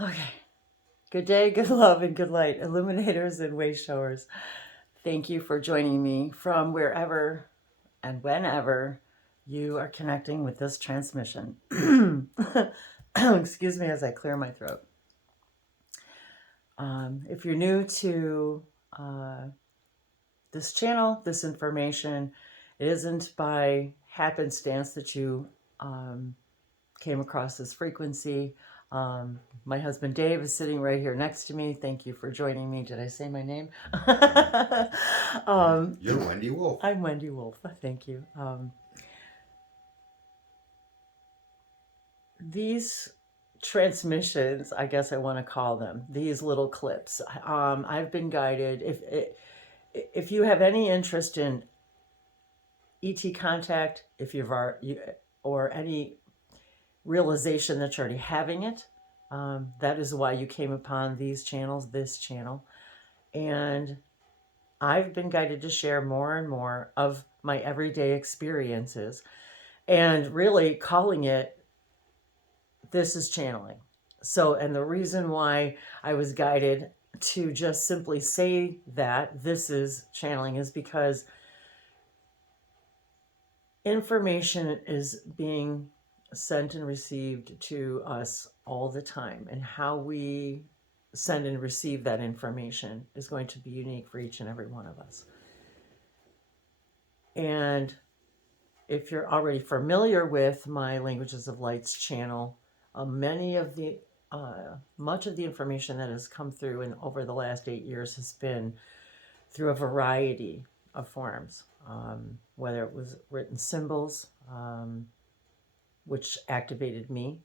Okay. Good day, good love, and good light, illuminators and way showers. Thank you for joining me from wherever and whenever you are connecting with this transmission. Excuse me as I clear my throat. If you're new to this channel, this information, it isn't by happenstance that you came across this frequency. My husband Dave is sitting right here next to me. Thank you for joining me. Did I say my name? You're Wendy Wolf. I'm Wendy Wolf. Thank you. These transmissions, I guess I want to call them, these little clips. I've been guided. If you have any interest in ET contact, if or any realization that you're already having it, that is why you came upon these channels, this channel. And I've been guided to share more and more of my everyday experiences and really calling it, this is channeling. So, and the reason why I was guided to just simply say that this is channeling is because information is being sent and received to us all the time, and how we send and receive that information is going to be unique for each and every one of us. And if you're already familiar with my Languages of Lights channel, much of the information that has come through and over the last 8 years has been through a variety of forms, whether it was written symbols, which activated me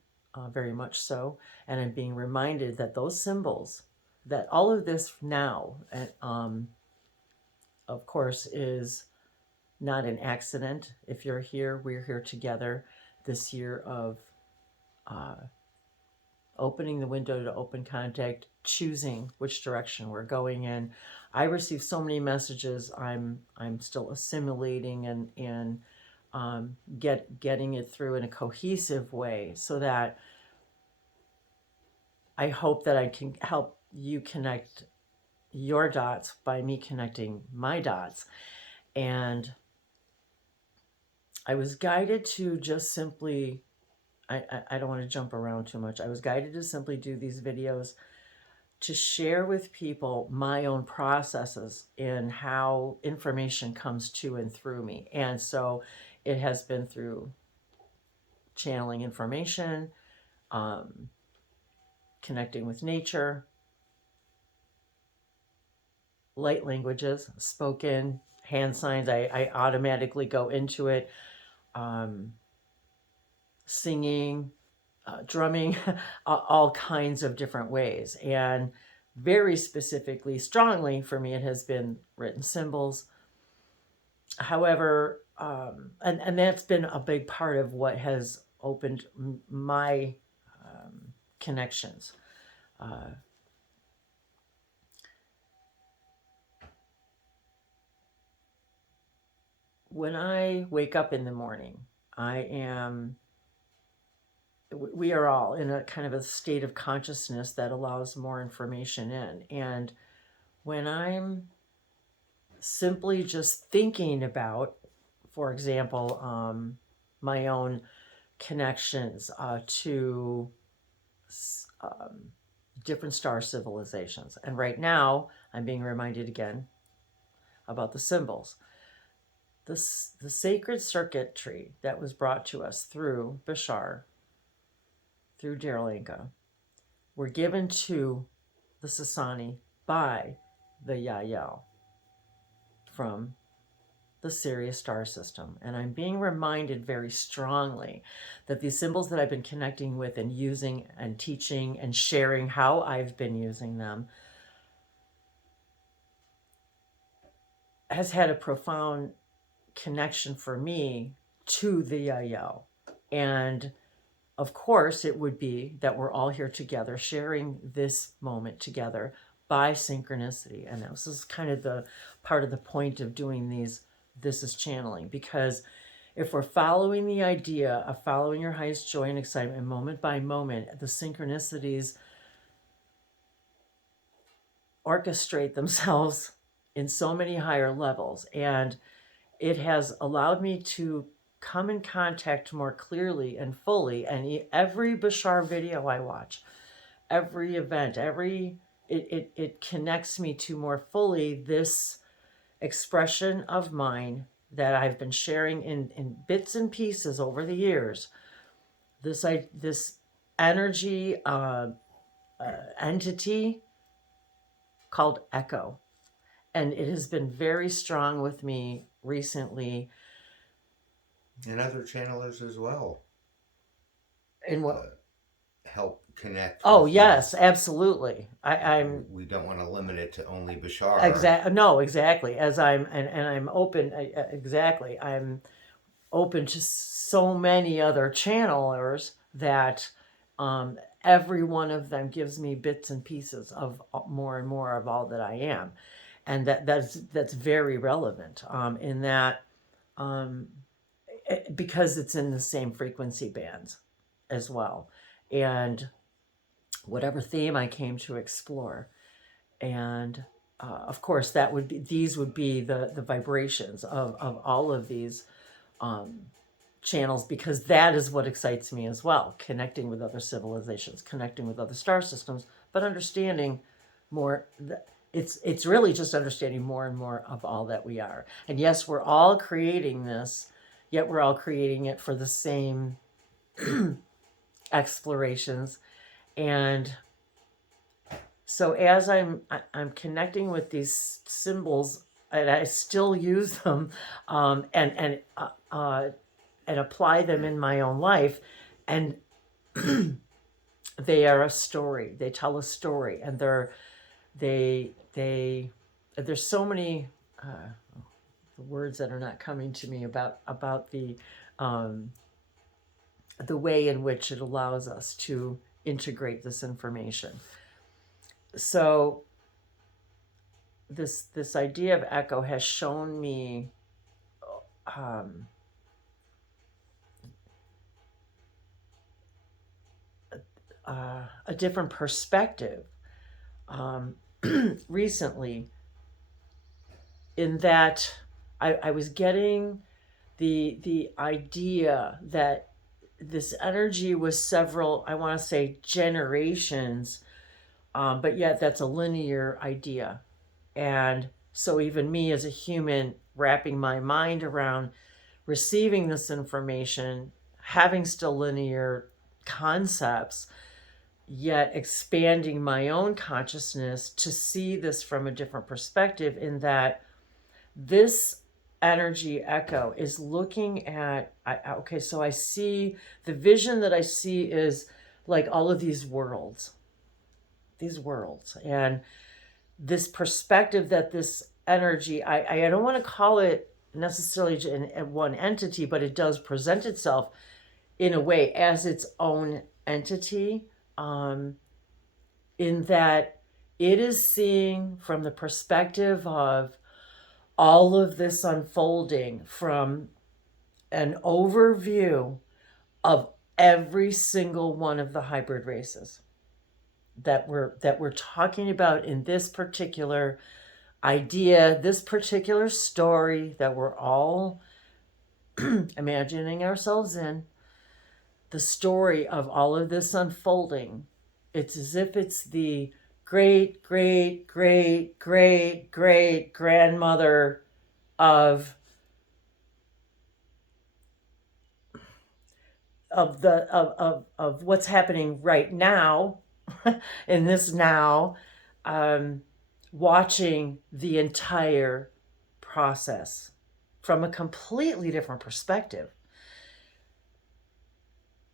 very much so. And I'm being reminded that those symbols, that all of this now, of course, is not an accident. If you're here, we're here together this year of opening the window to open contact, choosing which direction we're going in. I receive so many messages. I'm still assimilating and getting it through in a cohesive way, so that I hope that I can help you connect your dots by me connecting my dots. And I was guided to just simply, I don't want to jump around too much. I was guided to simply do these videos to share with people my own processes in how information comes to and through me. And so it has been through channeling information, connecting with nature, light languages, spoken, hand signs. I automatically go into it. Singing, drumming, all kinds of different ways. And very specifically, strongly for me, it has been written symbols. However, and that's been a big part of what has opened my connections. When I wake up in the morning, we are all in a kind of a state of consciousness that allows more information in. And when I'm simply just thinking about, for example, my own connections to different star civilizations. And right now, I'm being reminded again about the symbols. The sacred circuitry that was brought to us through Bashar, through Darlinga, were given to the Sassani by the Yahyel from the Sirius star system. And I'm being reminded very strongly that these symbols that I've been connecting with and using and teaching and sharing how I've been using them has had a profound connection for me to the Yahyel. And of course, it would be that we're all here together, sharing this moment together by synchronicity. And this is kind of the part of the point of doing these. This is channeling, because if we're following the idea of following your highest joy and excitement moment by moment, the synchronicities orchestrate themselves in so many higher levels. And it has allowed me to come in contact more clearly and fully. And every Bashar video I watch, every event, it connects me to more fully this expression of mine that I've been sharing in bits and pieces over the years. This energy entity called Echo, and it has been very strong with me recently. And other channelers as well In what? help connect Oh with yes, these. absolutely. I'm We don't want to limit it to only Bashar. exact. No, exactly. As and I'm open. Exactly. I'm open to so many other channelers that um, every one of them gives me bits and pieces of more and more of all that I am, and that's very relevant in that because it's in the same frequency bands as well, and whatever theme I came to explore, and of course that would be these would be the vibrations of all of these channels, because that is what excites me as well, connecting with other civilizations, connecting with other star systems, but understanding more. It's really just understanding more and more of all that we are. And yes, we're all creating this, yet we're all creating it for the same explorations. And so as I'm connecting with these symbols, and I still use them, and apply them in my own life, and they are a story. They tell a story, and they there's so many words that are not coming to me about the way in which it allows us to integrate this information. So this idea of echo has shown me um, a different perspective recently, in that I was getting the idea that this energy was several, I want to say, generations, but yet that's a linear idea. And so even me as a human, wrapping my mind around receiving this information, having still linear concepts, yet expanding my own consciousness to see this from a different perspective, in that this energy echo is looking at okay, so I see the vision that I see is like all of these worlds, and this perspective that this energy, I don't want to call it necessarily in one entity, but it does present itself in a way as its own entity, in that it is seeing from the perspective of all of this unfolding from an overview of every single one of the hybrid races that we're talking about in this particular idea, this particular story that we're all imagining ourselves in, the story of all of this unfolding. It's as if it's the great, great, great, great, great grandmother of of what's happening right now in this now, um, watching the entire process from a completely different perspective.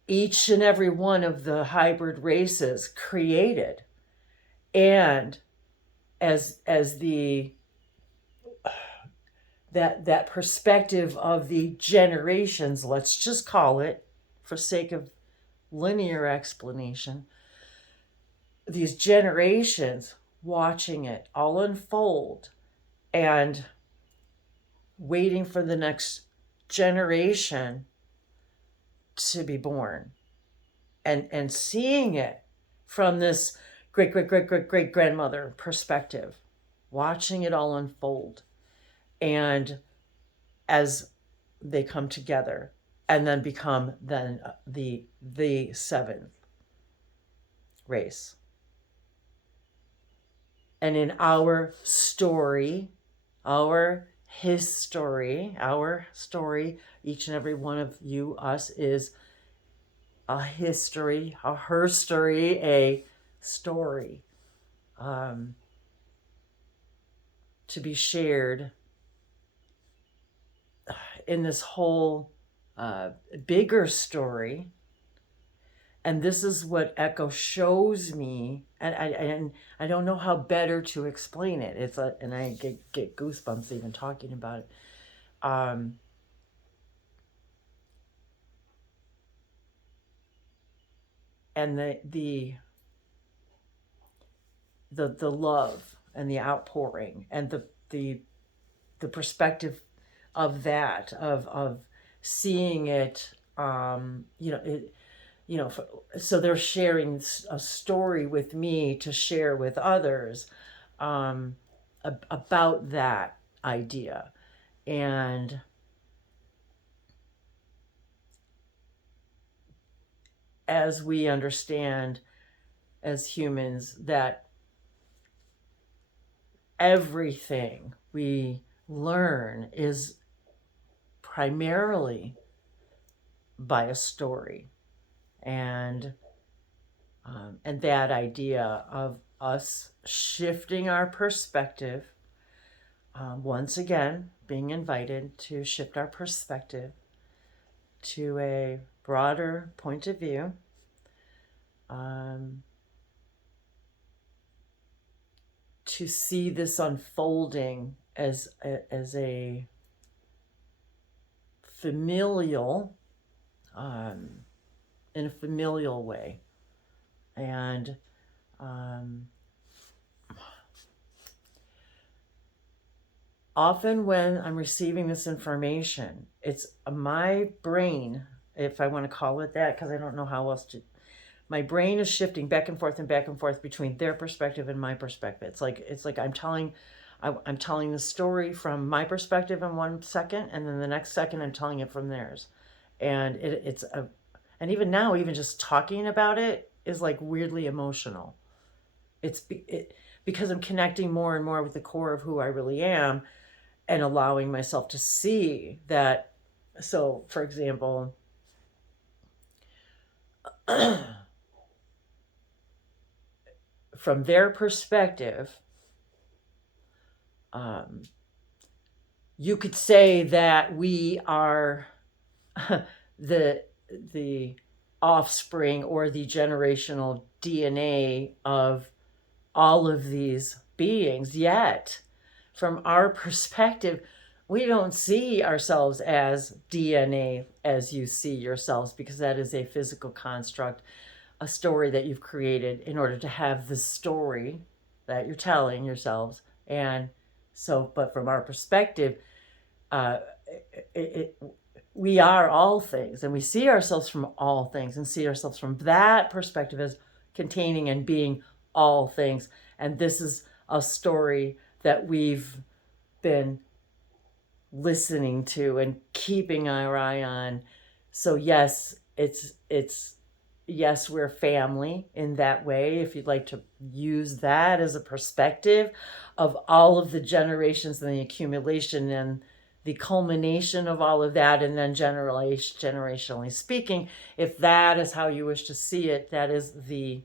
Each and every one of the hybrid races created, and as the that perspective of the generations, let's just call it, for sake of linear explanation, these generations watching it all unfold and waiting for the next generation to be born, and seeing it from this great great great great great grandmother perspective, watching it all unfold, and as they come together and then become then the seventh race. And in our story, our history, our story, each and every one of you, us, is a history, a her story, a story, um, to be shared in this whole bigger story. And this is what Echo shows me, and I don't know how better to explain it. And I get goosebumps even talking about it. And the love and the outpouring and the perspective of that, of seeing it, so they're sharing a story with me to share with others, about that idea. And as we understand as humans that everything we learn is primarily by a story, and that idea of us shifting our perspective, once again being invited to shift our perspective to a broader point of view, to see this unfolding as a familial, in a familial way. And often when I'm receiving this information, it's my brain, if I want to call it that, because I don't know how else to. My brain is shifting back and forth between their perspective and my perspective. It's like I'm telling the story from my perspective in 1 second, and then the next second I'm telling it from theirs, and and even now, even just talking about it is like weirdly emotional. Because I'm connecting more and more with the core of who I really am, and allowing myself to see that. So, for example, from their perspective, you could say that we are the the offspring or the generational DNA of all of these beings. Yet, from our perspective, we don't see ourselves as DNA as you see yourselves, because that is a physical construct, a story that you've created in order to have the story that you're telling yourselves. And so, but from our perspective, uh, we are all things, and we see ourselves from all things, and see ourselves from that perspective as containing and being all things. And this is a story that we've been listening to and keeping our eye on. So yes, yes, we're family in that way, if you'd like to use that as a perspective of all of the generations and the accumulation and the culmination of all of that. And then generationally speaking, if that is how you wish to see it, that is the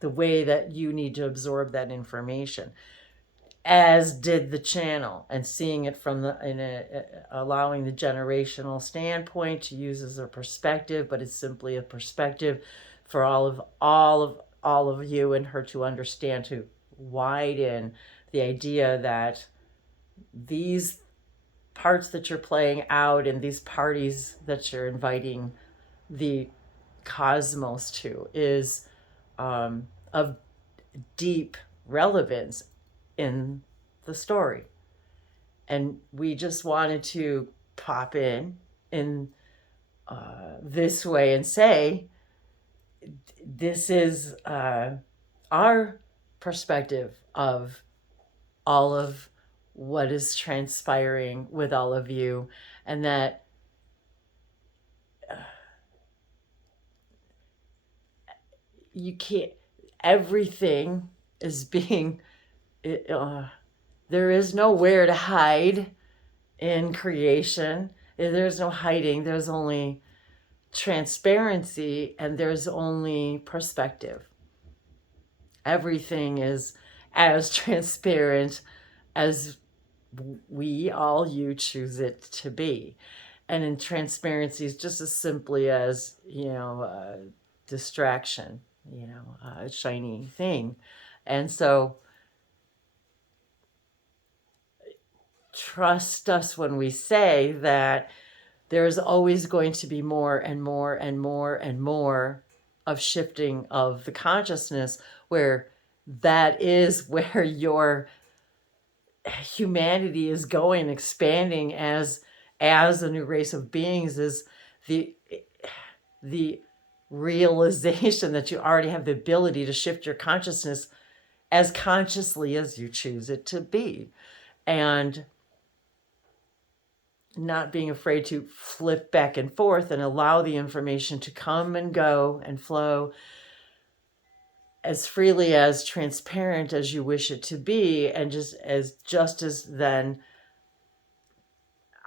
way that you need to absorb that information, as did the channel, and seeing it from allowing the generational standpoint to use as a perspective. But it's simply a perspective for all of you and her to understand, to widen the idea that these parts that you're playing out and these parties that you're inviting the cosmos to is of deep relevance in the story. And we just wanted to pop in this way and say, this is our perspective of all of what is transpiring with all of you, and that you can't, everything is being, it, there is nowhere to hide in creation. There's no hiding, there's only transparency, and there's only perspective. Everything is as transparent as we, all you, choose it to be. And in transparency is just as simply as, distraction, a shiny thing. And so trust us when we say that there's always going to be more and more and more and more of shifting of the consciousness, where that is where your humanity is going, expanding as a new race of beings, is the realization that you already have the ability to shift your consciousness as consciously as you choose it to be, and not being afraid to flip back and forth and allow the information to come and go and flow as freely, as transparent as you wish it to be, and just as then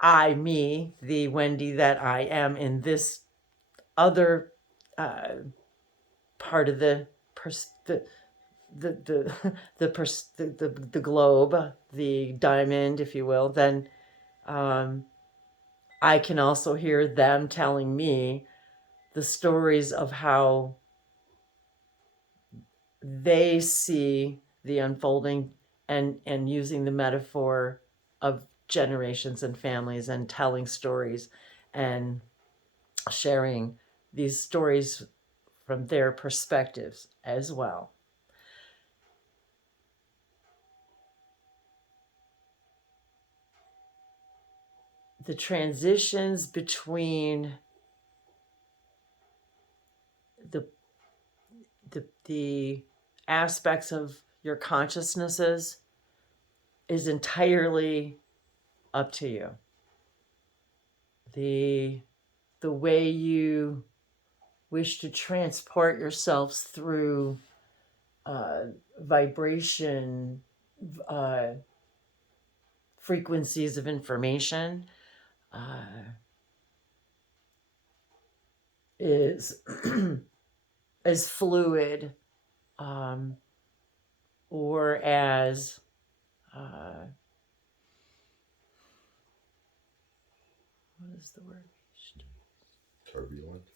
I, me, the Wendy that I am in this other part of the the globe, the diamond, if you will, then I can also hear them telling me the stories of how they see the unfolding, and using the metaphor of generations and families, and telling stories and sharing these stories from their perspectives as well. The transitions between the the aspects of your consciousnesses is entirely up to you. The way you wish to transport yourselves through vibration, frequencies of information, is as fluid, or as what is the word? Turbulent.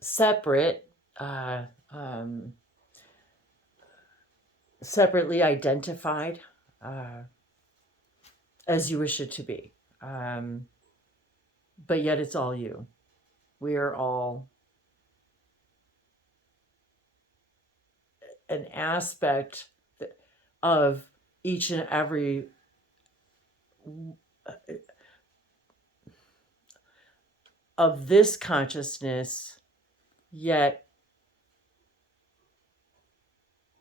Separate, separately identified, as you wish it to be. But yet it's all you. We are all an aspect of each and every of this consciousness, yet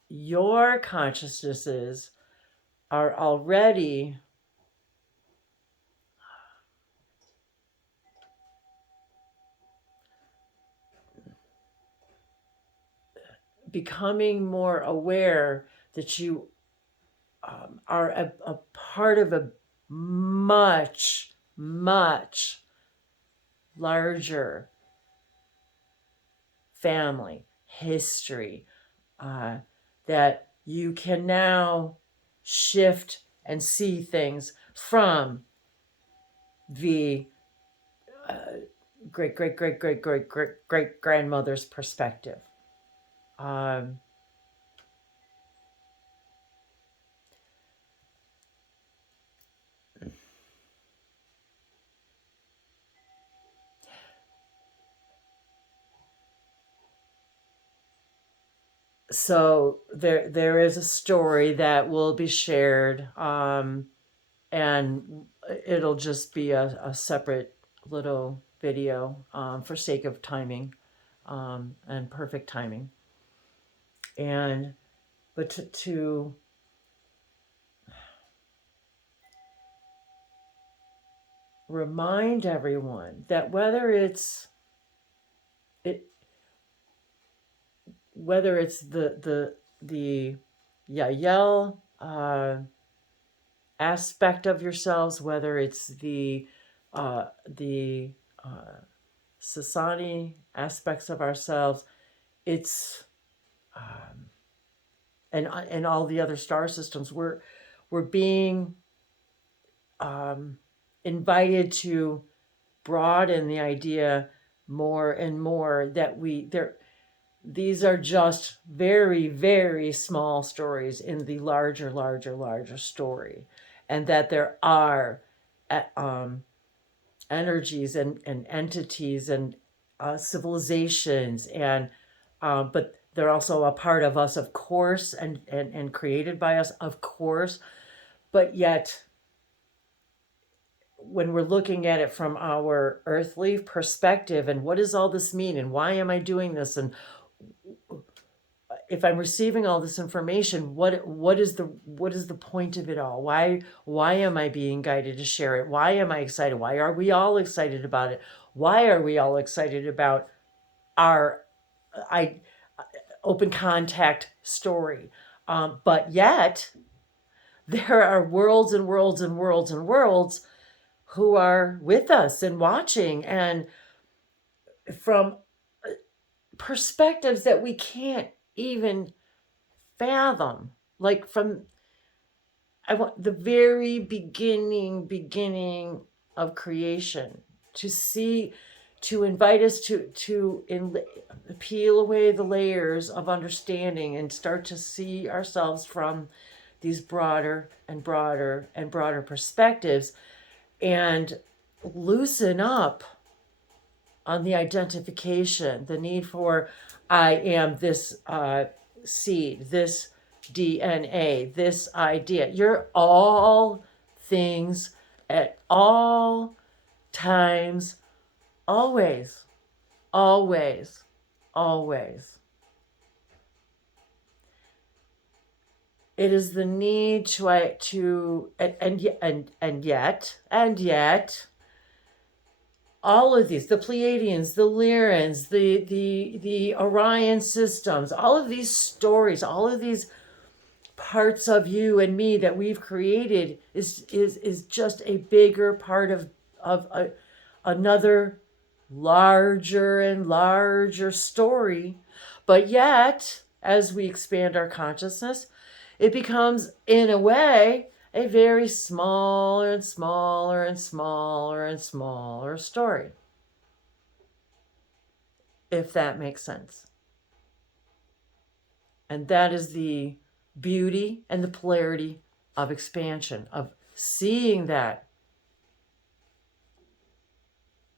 your consciousnesses are already becoming more aware that you are a part of a much, much larger family history, that you can now shift and see things from the great great great great great great great grandmother's perspective. Um, So there is a story that will be shared, and it'll just be a separate little video, for sake of timing, and perfect timing. And but to remind everyone that it whether it's the Yahyel aspect of yourselves, whether it's the Sassani aspects of ourselves, it's and all the other star systems, we're being invited to broaden the idea more and more that these are just very, very small stories in the larger story, and that there are um, energies and entities and civilizations, and but they're also a part of us, of course, and created by us, of course. But yet, when we're looking at it from our earthly perspective, and what does all this mean, and why am I doing this, and if I'm receiving all this information, what is the point of it all? Why am I being guided to share it? Why am I excited? Why are we all excited about it? Why are we all excited about our I open contact story? But yet there are worlds and worlds and worlds and worlds who are with us and watching, and from perspectives that we can't even fathom, like from I want the very beginning of creation, to see, to invite us to peel away the layers of understanding and start to see ourselves from these broader and broader and broader perspectives, and loosen up on the identification, the need for I am this seed, this DNA, this idea. You're all things at all times, always, always, always. It is the need to and yet all of these, the Pleiadians, the Lyrans, the Orion systems, all of these stories, all of these parts of you and me that we've created is just a bigger part of another larger and larger story. But yet, as we expand our consciousness, it becomes, in a way, a very smaller and smaller and smaller and smaller story, if that makes sense. And that is the beauty and the polarity of expansion, of seeing that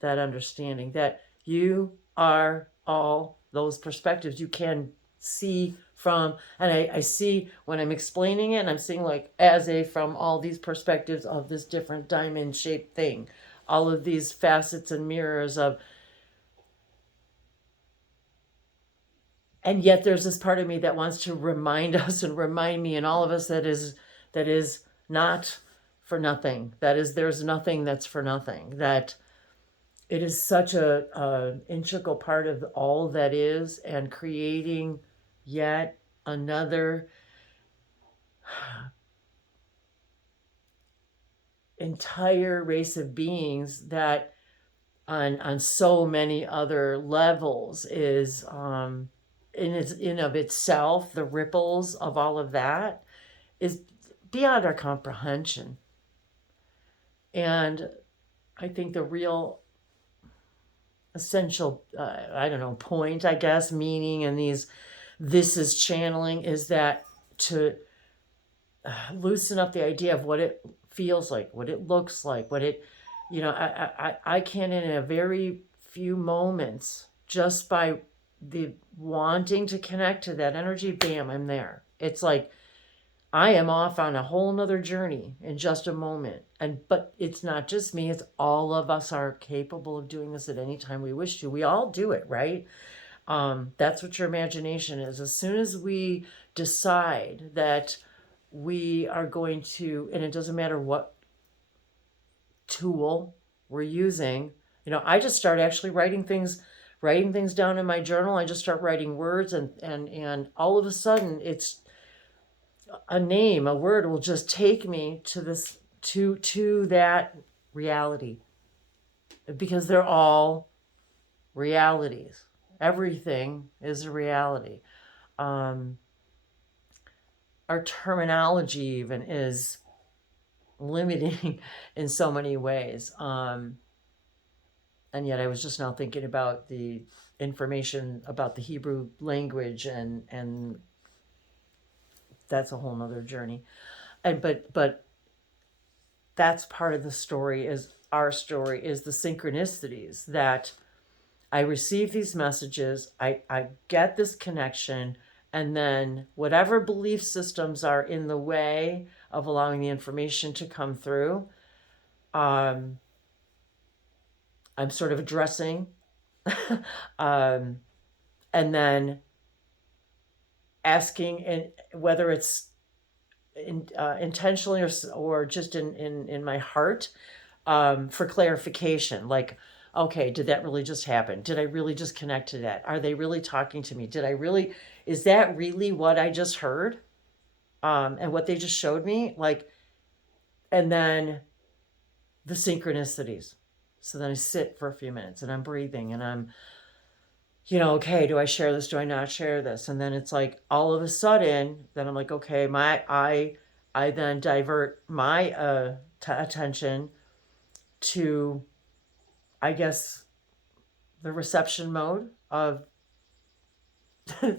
understanding that you are all those perspectives. You can see from, and I see when I'm explaining it, and I'm seeing like as a from all these perspectives of this different diamond shaped thing, all of these facets and mirrors of, and yet there's this part of me that wants to remind us and remind me and all of us that is not for nothing. That is, there's nothing that's for nothing. That it is such a integral part of all that is, and creating yet another entire race of beings that on so many other levels is in of itself, the ripples of all of that is beyond our comprehension. And I think the real essential I don't know, point, I guess, meaning in this is channeling, is that to loosen up the idea of what it feels like, what it looks like, what it, I can, in a very few moments, just by the wanting to connect to that energy, bam, I'm there. It's like I am off on a whole nother journey in just a moment. But it's not just me, it's all of us are capable of doing this at any time we wish to. We all do it, right? That's what your imagination is. As soon as we decide that we are going to, and it doesn't matter what tool we're using, I just start actually writing things down in my journal. I just start writing words, and all of a sudden it's a name, a word will just take me to this to that reality, because they're all realities. Everything is a reality. Um, our terminology even is limiting in so many ways. And yet I was just now thinking about the information about the Hebrew language, and that's a whole nother journey. But that's part of the story, is our story, is the synchronicities that I receive these messages, I get this connection, and then whatever belief systems are in the way of allowing the information to come through, um, I'm sort of addressing. um, and then asking, and whether it's intentionally or just in my heart, for clarification. Like, okay, did that really just happen? Did I really just connect to that? Are they really talking to me? Is that really what I just heard? And what they just showed me? Like, and then the synchronicities. So then I sit for a few minutes and I'm breathing and I'm, okay, do I share this? Do I not share this? And then it's like all of a sudden, then I'm like, okay, I then divert my attention to, I guess, the reception mode of the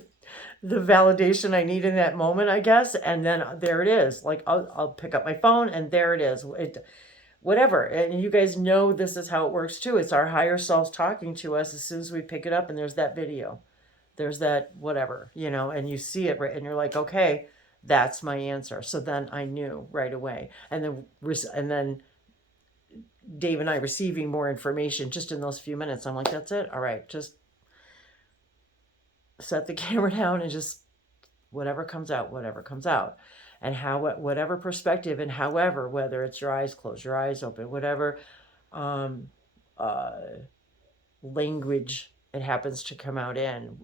validation I need in that moment, I guess. And then there it is. Like I'll pick up my phone and there it is. Whatever. And you guys know this is how it works too. It's our higher selves talking to us as soon as we pick it up, and there's that video. There's that whatever, and you see it right, and you're like, okay, that's my answer. So then I knew right away. And then Dave and I receiving more information just in those few minutes. I'm like, that's it. All right, just set the camera down and just whatever comes out. And whatever perspective, and however, whether it's your eyes closed, your eyes open, whatever um, uh, language it happens to come out in,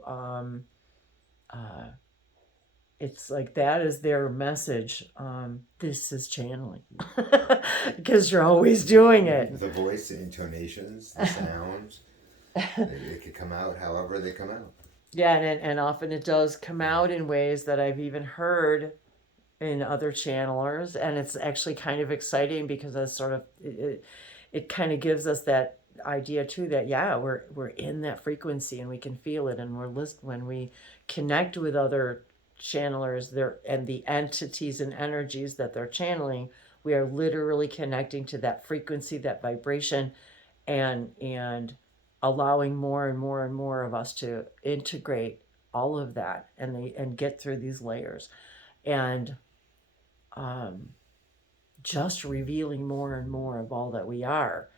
it's like that is their message. This is channeling, because you're always doing it. The voice, the intonations, the sounds, they could come out however they come out. Yeah, and often it does come out in ways that I've even heard in other channelers, and it's actually kind of exciting, because it's sort of it kind of gives us that idea too, that yeah, we're in that frequency and we can feel it, and when we connect with other channelers there and the entities and energies that they're channeling, we are literally connecting to that frequency, that vibration, and allowing more and more and more of us to integrate all of that and get through these layers, and just revealing more and more of all that we are,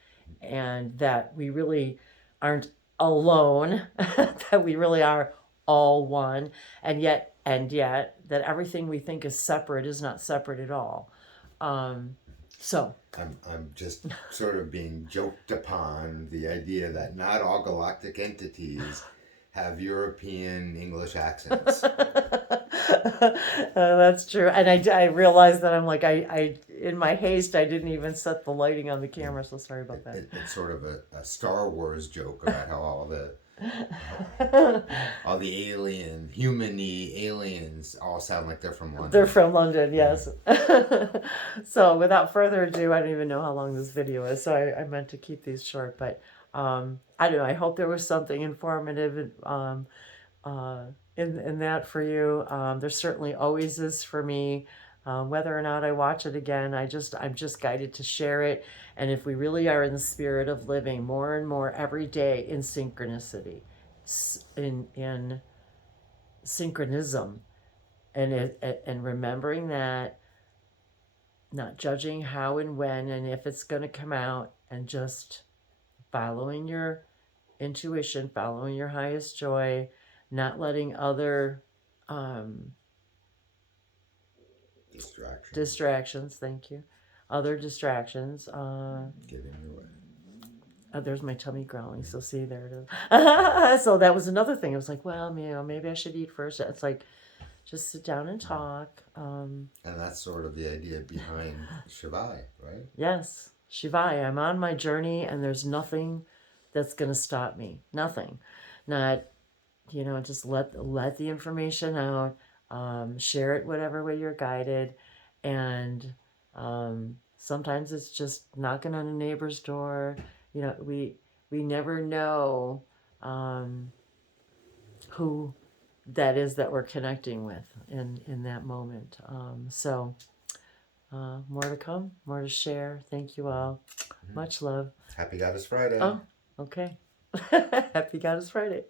and that we really aren't alone, that we really are all one, and yet that everything we think is separate is not separate at all. So I'm just sort of being joked upon the idea that not all galactic entities have European English accents. That's true, and I realized that I'm like I in my haste I didn't even set the lighting on the camera, so sorry about that. It's sort of a Star Wars joke about how all the human-y aliens all sound like they're from London. They're from London, yes. So without further ado, I don't even know how long this video is, so I meant to keep these short, but I don't know, I hope there was something informative in that for you. There certainly always is for me. Whether or not I watch it again, I'm just guided to share it. And if we really are in the spirit of living more and more every day in synchronicity, in synchronism, and remembering that, not judging how and when and if it's going to come out, and just following your intuition, following your highest joy, not letting other distractions, thank you, other distractions get in your way. There's my tummy growling, so see, there it is. So that was another thing. I was like, well, maybe I should eat first. It's like, just sit down and talk. And that's sort of the idea behind Shivai, right? Yes, Shivai. I'm on my journey, and there's nothing that's going to stop me. Nothing. Not, just let the information out. Share it whatever way you're guided. And sometimes it's just knocking on a neighbor's door. We never know who that is that we're connecting with in that moment. So more to come, more to share. Thank you all. Much love. Happy Goddess Friday. Oh, okay. Happy Goddess Friday.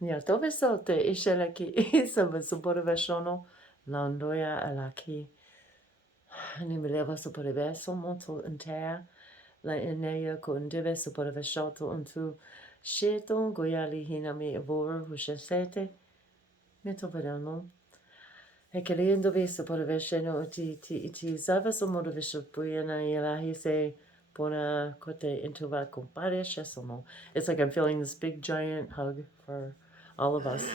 Ja, to vesote ishelaki sama supporveshono landoya alaki. Nimileva supporveso monto inter la ineya kundeve supporveshoto unto sheton goyali hinami evor hushesete metoverano. Hekelindo vesa porvesheno ti zavas motivation puyana yelahi se pona kote intova compare shesomo. It's like I'm feeling this big giant hug for all of us.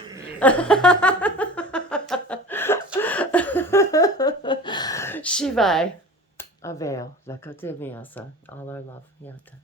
Shivai avail la kote miasa. All our love. Yata.